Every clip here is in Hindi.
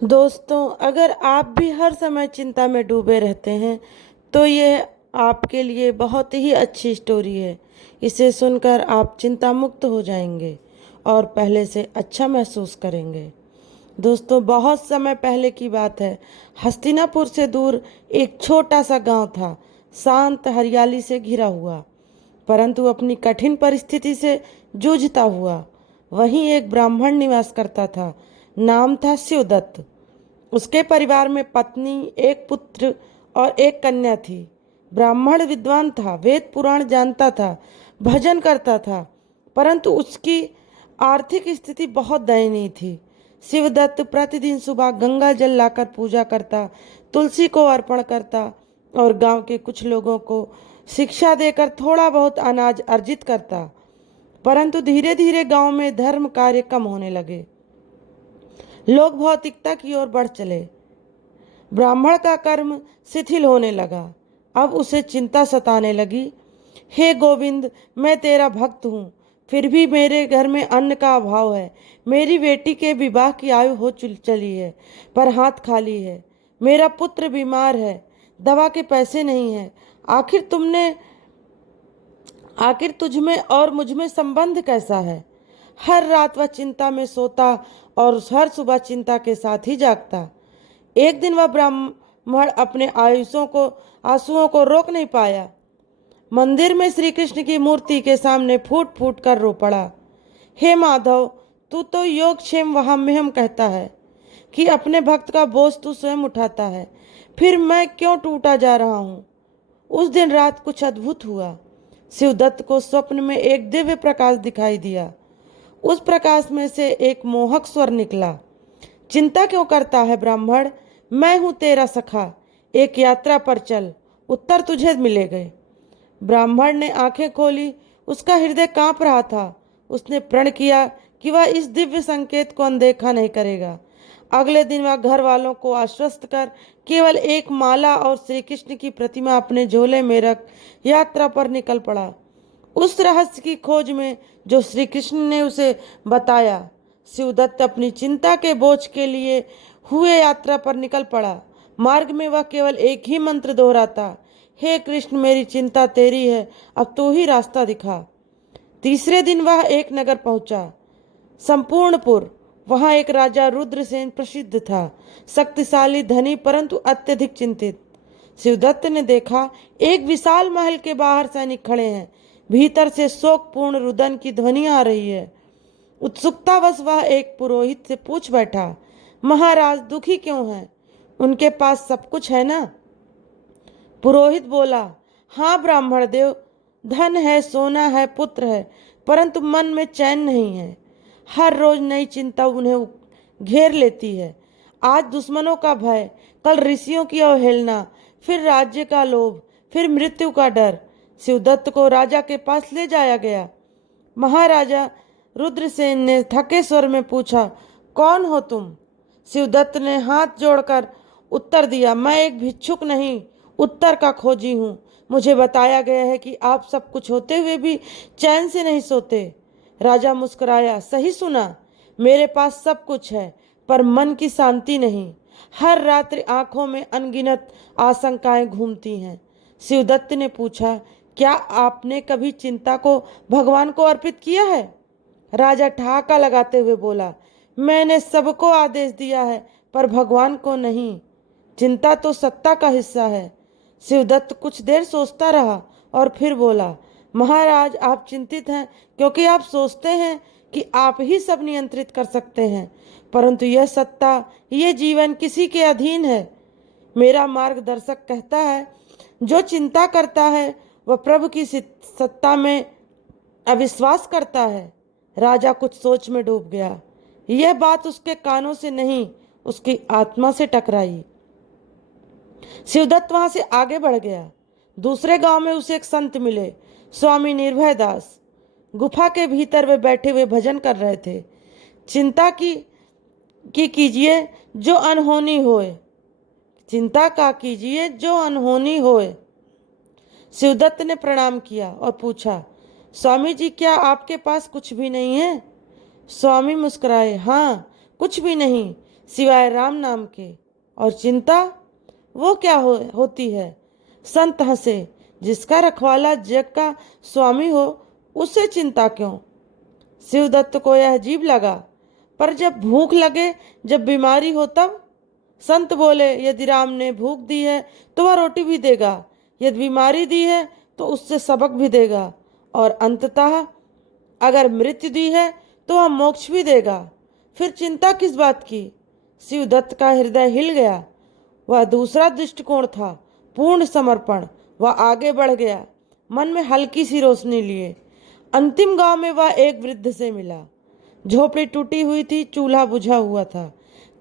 दोस्तों, अगर आप भी हर समय चिंता में डूबे रहते हैं तो ये आपके लिए बहुत ही अच्छी स्टोरी है। इसे सुनकर आप चिंता मुक्त हो जाएंगे और पहले से अच्छा महसूस करेंगे। दोस्तों, बहुत समय पहले की बात है। हस्तिनापुर से दूर एक छोटा सा गांव था, शांत हरियाली से घिरा हुआ, परंतु अपनी कठिन परिस्थिति से जूझता हुआ। वहीं एक ब्राह्मण निवास करता था। नाम था शिवदत्त। उसके परिवार में पत्नी, एक पुत्र और एक कन्या थी। ब्राह्मण विद्वान था, वेद पुराण जानता था, भजन करता था, परंतु उसकी आर्थिक स्थिति बहुत दयनीय थी। शिवदत्त प्रतिदिन सुबह गंगा जल लाकर पूजा करता, तुलसी को अर्पण करता और गांव के कुछ लोगों को शिक्षा देकर थोड़ा बहुत अनाज अर्जित करता। परंतु धीरे धीरे गांव में धर्म कार्य कम होने लगे। लोग भौतिकता की ओर बढ़ चले। ब्राह्मण का कर्म शिथिल होने लगा। अब उसे चिंता सताने लगी। हे गोविंद, मैं तेरा भक्त हूँ, फिर भी मेरे घर में अन्न का अभाव है। मेरी बेटी के विवाह की आयु हो चली है, पर हाथ खाली है। मेरा पुत्र बीमार है, दवा के पैसे नहीं है। आखिर तुझ में और मुझ में संबंध कैसा है? हर रात वह चिंता में सोता और हर सुबह चिंता के साथ ही जागता। एक दिन वह ब्राह्मण अपने आंसुओं को रोक नहीं पाया। मंदिर में श्री कृष्ण की मूर्ति के सामने फूट फूट कर रो पड़ा। हे माधव, तू तो योग क्षेम वहाम्यहम कहता है कि अपने भक्त का बोझ तू स्वयं उठाता है, फिर मैं क्यों टूटा जा रहा हूँ? उस दिन रात कुछ अद्भुत हुआ। शिवदत्त को स्वप्न में एक दिव्य प्रकाश दिखाई दिया। उस प्रकाश में से एक मोहक स्वर निकला। चिंता क्यों करता है ब्राह्मण? मैं हूं तेरा सखा। एक यात्रा पर चल, उत्तर तुझे मिलेंगे। ब्राह्मण ने आंखें खोली। उसका हृदय कांप रहा था। उसने प्रण किया कि वह इस दिव्य संकेत को अनदेखा नहीं करेगा। अगले दिन वह घर वालों को आश्वस्त कर केवल एक माला और श्री कृष्ण की प्रतिमा अपने झोले में रख यात्रा पर निकल पड़ा, उस रहस्य की खोज में जो श्री कृष्ण ने उसे बताया। शिवदत्त अपनी चिंता के बोझ के लिए हुए यात्रा पर निकल पड़ा। मार्ग में वह केवल एक ही मंत्र दोहराता, हे कृष्ण, मेरी चिंता तेरी है, अब तू ही रास्ता दिखा। तीसरे दिन वह एक नगर पहुंचा, संपूर्णपुर। वहां एक राजा रुद्रसेन प्रसिद्ध था, शक्तिशाली, धनी, परंतु अत्यधिक चिंतित। शिवदत्त ने देखा, एक विशाल महल के बाहर सैनिक खड़े हैं। भीतर से शोकपूर्ण रुदन की ध्वनि आ रही है। उत्सुकतावश वह एक पुरोहित से पूछ बैठा, महाराज दुखी क्यों हैं? उनके पास सब कुछ है ना? पुरोहित बोला, हाँ ब्राह्मण देव, धन है, सोना है, पुत्र है, परंतु मन में चैन नहीं है। हर रोज नई चिंता उन्हें घेर लेती है। आज दुश्मनों का भय, कल ऋषियों की अवहेलना, फिर राज्य का लोभ, फिर मृत्यु का डर। शिवदत्त को राजा के पास ले जाया गया। महाराजा रुद्रसेन ने थके स्वर में पूछा, कौन हो तुम? शिवदत्त ने हाथ जोड़कर उत्तर दिया, मैं एक भिक्षुक नहीं, उत्तर का खोजी हूँ। मुझे बताया गया है कि आप सब कुछ होते हुए भी चैन से नहीं सोते। राजा मुस्कुराया, सही सुना, मेरे पास सब कुछ है, पर मन की शांति नहीं। हर रात्रि आंखों में अनगिनत आशंकाएं घूमती हैं। शिवदत्त ने पूछा, क्या आपने कभी चिंता को भगवान को अर्पित किया है? राजा ठहाका लगाते हुए बोला, मैंने सबको आदेश दिया है, पर भगवान को नहीं। चिंता तो सत्ता का हिस्सा है। शिवदत्त कुछ देर सोचता रहा और फिर बोला, महाराज, आप चिंतित हैं क्योंकि आप सोचते हैं कि आप ही सब नियंत्रित कर सकते हैं, परंतु यह सत्ता, ये जीवन किसी के अधीन है। मेरा मार्गदर्शक कहता है, जो चिंता करता है वह प्रभु की सत्ता में अविश्वास करता है। राजा कुछ सोच में डूब गया। यह बात उसके कानों से नहीं, उसकी आत्मा से टकराई। शिवदत्त वहां से आगे बढ़ गया। दूसरे गांव में उसे एक संत मिले, स्वामी निर्भय दास। गुफा के भीतर वे बैठे हुए भजन कर रहे थे। चिंता की कीजिए जो अनहोनी होए, चिंता का कीजिए जो अनहोनी होए। शिवदत्त ने प्रणाम किया और पूछा, स्वामी जी, क्या आपके पास कुछ भी नहीं है? स्वामी मुस्कुराए, हाँ, कुछ भी नहीं, सिवाय राम नाम के। और चिंता वो क्या होती है? संत हंसे, जिसका रखवाला जग का स्वामी हो उसे चिंता क्यों? शिवदत्त को यह अजीब लगा। पर जब भूख लगे, जब बीमारी हो तब? संत बोले, यदि राम ने भूख दी है तो वह रोटी भी देगा, यदि बीमारी दी है तो उससे सबक भी देगा, और अंततः अगर मृत्यु दी है तो वह मोक्ष भी देगा। फिर चिंता किस बात की? शिवदत्त का हृदय हिल गया। वह दूसरा दृष्टिकोण था, पूर्ण समर्पण। वह आगे बढ़ गया, मन में हल्की सी रोशनी लिए। अंतिम गांव में वह एक वृद्ध से मिला। झोपड़ी टूटी हुई थी, चूल्हा बुझा हुआ था,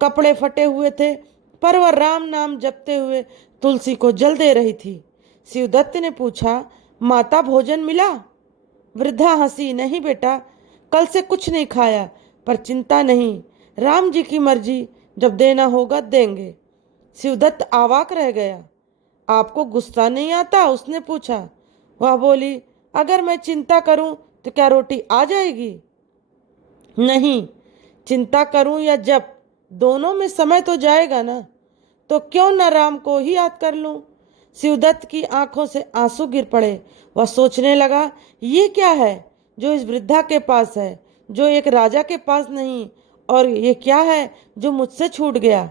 कपड़े फटे हुए थे, पर वह राम नाम जपते हुए तुलसी को जल दे रही थी। शिवदत्त ने पूछा, माता भोजन मिला? वृद्धा हंसी, नहीं बेटा, कल से कुछ नहीं खाया। पर चिंता नहीं, राम जी की मर्जी, जब देना होगा देंगे। शिवदत्त अवाक रह गया। आपको गुस्सा नहीं आता? उसने पूछा। वह बोली, अगर मैं चिंता करूं तो क्या रोटी आ जाएगी? नहीं, चिंता करूं या जप, दोनों में समय तो जाएगा ना। तो क्यों न राम को ही याद कर लूं? शिवदत्त की आंखों से आंसू गिर पड़े। वह सोचने लगा, ये क्या है जो इस वृद्धा के पास है, जो एक राजा के पास नहीं, और ये क्या है जो मुझसे छूट गया।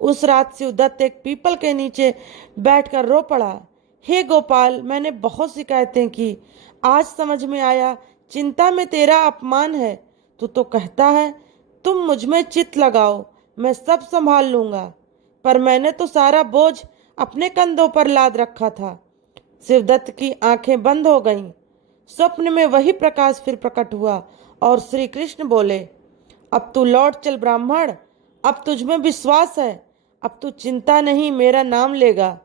उस रात शिवदत्त एक पीपल के नीचे बैठकर रो पड़ा। हे गोपाल, मैंने बहुत शिकायतें की, आज समझ में आया चिंता में तेरा अपमान है। तू तो कहता है तुम मुझ में चित्त लगाओ, मैं सब संभाल लूंगा, पर मैंने तो सारा बोझ अपने कंधों पर लाद रखा था। शिवदत्त की आंखें बंद हो गईं। स्वप्न में वही प्रकाश फिर प्रकट हुआ और श्री कृष्ण बोले, अब तू लौट चल ब्राह्मण, अब तुझ में विश्वास है, अब तू चिंता नहीं मेरा नाम लेगा,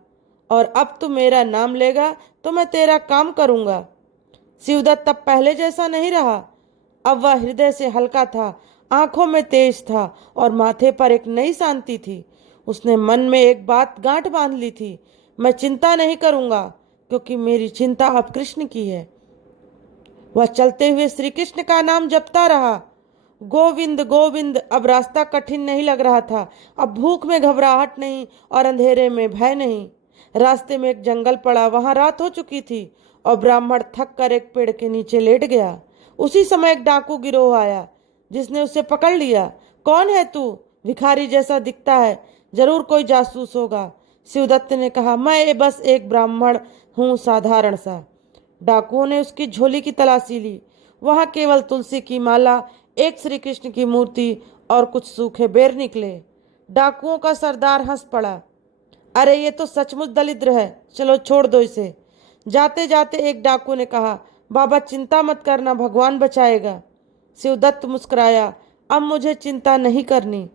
और अब तू मेरा नाम लेगा तो मैं तेरा काम करूंगा। शिवदत्त अब पहले जैसा नहीं रहा। अब वह हृदय से हल्का था, आंखों में तेज था और माथे पर एक नई शांति थी। उसने मन में एक बात गांठ बांध ली थी, मैं चिंता नहीं करूंगा, क्योंकि मेरी चिंता अब कृष्ण की है। वह चलते हुए श्री कृष्ण का नाम जपता रहा, गोविंद गोविंद। अब रास्ता कठिन नहीं लग रहा था, अब भूख में घबराहट नहीं और अंधेरे में भय नहीं। रास्ते में एक जंगल पड़ा, वहां रात हो चुकी थी और ब्राह्मण थक कर एक पेड़ के नीचे लेट गया। उसी समय एक डाकू गिरोह आया, जिसने उसे पकड़ लिया। कौन है तू? भिखारी जैसा दिखता है, जरूर कोई जासूस होगा। शिवदत्त ने कहा, मैं बस एक ब्राह्मण हूँ, साधारण सा। डाकुओं ने उसकी झोली की तलाशी ली। वहां केवल तुलसी की माला, एक श्री कृष्ण की मूर्ति और कुछ सूखे बेर निकले। डाकुओं का सरदार हंस पड़ा, अरे ये तो सचमुच दलिद्र है, चलो छोड़ दो इसे। जाते जाते एक डाकू ने कहा, बाबा चिंता मत करना, भगवान बचाएगा। शिवदत्त मुस्कुराया, अब मुझे चिंता नहीं करनी।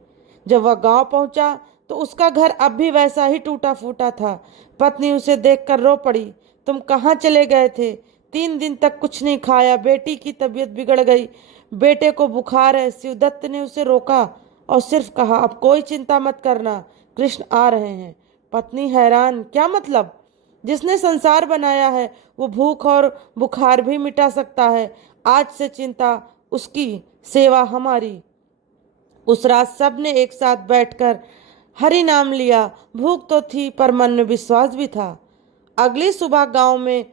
जब वह गांव पहुंचा तो उसका घर अब भी वैसा ही टूटा फूटा था। पत्नी उसे देखकर रो पड़ी, तुम कहाँ चले गए थे? 3 दिन तक कुछ नहीं खाया, बेटी की तबीयत बिगड़ गई, बेटे को बुखार है। शिवदत्त ने उसे रोका और सिर्फ कहा, अब कोई चिंता मत करना, कृष्ण आ रहे हैं। पत्नी हैरान, क्या मतलब? जिसने संसार बनाया है वो भूख और बुखार भी मिटा सकता है, आज से चिंता उसकी, सेवा हमारी। उस रात सब ने एक साथ बैठकर हरि नाम लिया। भूख तो थी पर मन में विश्वास भी था। अगली सुबह गांव में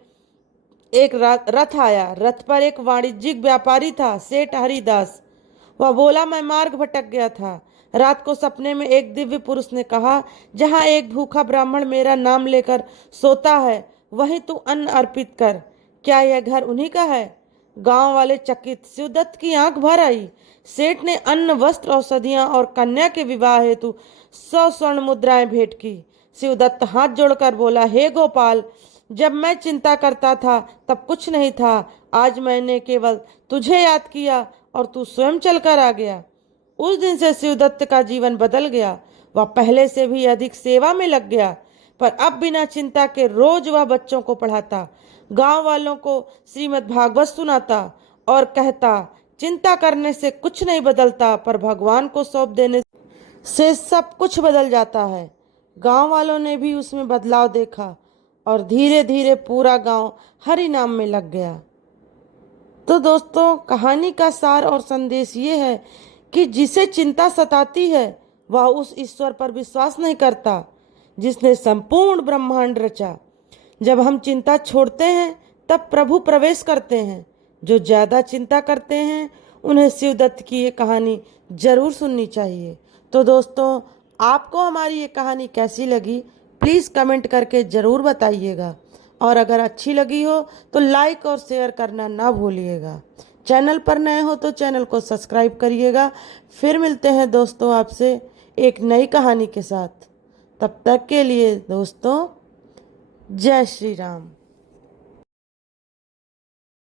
एक रथ आया। रथ पर एक वाणिज्यिक व्यापारी था, सेठ हरिदास। वह बोला, मैं मार्ग भटक गया था। रात को सपने में एक दिव्य पुरुष ने कहा, जहाँ एक भूखा ब्राह्मण मेरा नाम लेकर सोता है, वहीं तू अन्न अर्पित कर। क्या यह घर उन्हीं का है? गांव वाले चकित। शिवदत्त की आंख भर आई। सेठ ने अन्न, वस्त्र, औषधियां और कन्या के विवाह हेतु 100 स्वर्ण मुद्राएं भेंट की। शिवदत्त हाथ जोड़कर बोला, हे गोपाल, जब मैं चिंता करता था तब कुछ नहीं था, आज मैंने केवल तुझे याद किया और तू स्वयं चलकर आ गया। उस दिन से शिवदत्त का जीवन बदल गया। वह पहले से भी अधिक सेवा में लग गया, पर अब बिना चिंता के रोज वह बच्चों को पढ़ाता, गांव वालों को श्रीमद् भागवत सुनाता और कहता, चिंता करने से कुछ नहीं बदलता, पर भगवान को सौंप देने से सब कुछ बदल जाता है। गांव वालों ने भी उसमें बदलाव देखा और धीरे धीरे पूरा गांव हरि नाम में लग गया। तो दोस्तों, कहानी का सार और संदेश ये है कि जिसे चिंता सताती है वह उस ईश्वर पर विश्वास नहीं करता जिसने संपूर्ण ब्रह्मांड रचा। जब हम चिंता छोड़ते हैं तब प्रभु प्रवेश करते हैं। जो ज़्यादा चिंता करते हैं उन्हें शिवदत्त की ये कहानी जरूर सुननी चाहिए। तो दोस्तों, आपको हमारी ये कहानी कैसी लगी प्लीज़ कमेंट करके ज़रूर बताइएगा, और अगर अच्छी लगी हो तो लाइक और शेयर करना ना भूलिएगा। चैनल पर नए हो तो चैनल को सब्सक्राइब करिएगा। फिर मिलते हैं दोस्तों आपसे एक नई कहानी के साथ। तब तक के लिए दोस्तों, जय श्री राम।